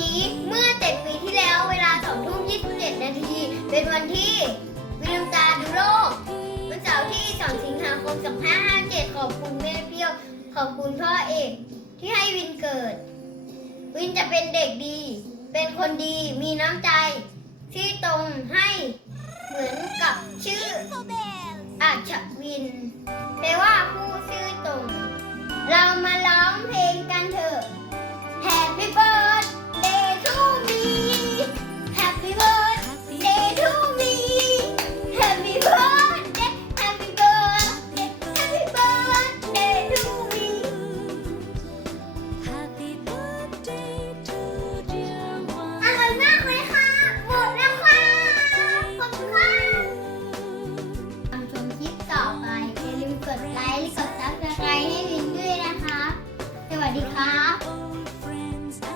นี้เมื่อเจ็ดปีที่แล้วเวลาสองทุ่มยี่สิบเจ็ดนาที เป็นวันที่วิลืมตาดูโลกวันเสาร์ที่2สิงหาคม2557ขอบคุณแม่เปรี้ยวขอบคุณพ่อเอกที่ให้วินเกิด วินจะเป็นเด็กดี เป็นคนดีมีน้ำใจ ที่ตรงให้เหมือนกับชื่ออาชวินแปลว่าผู้ ดีครับ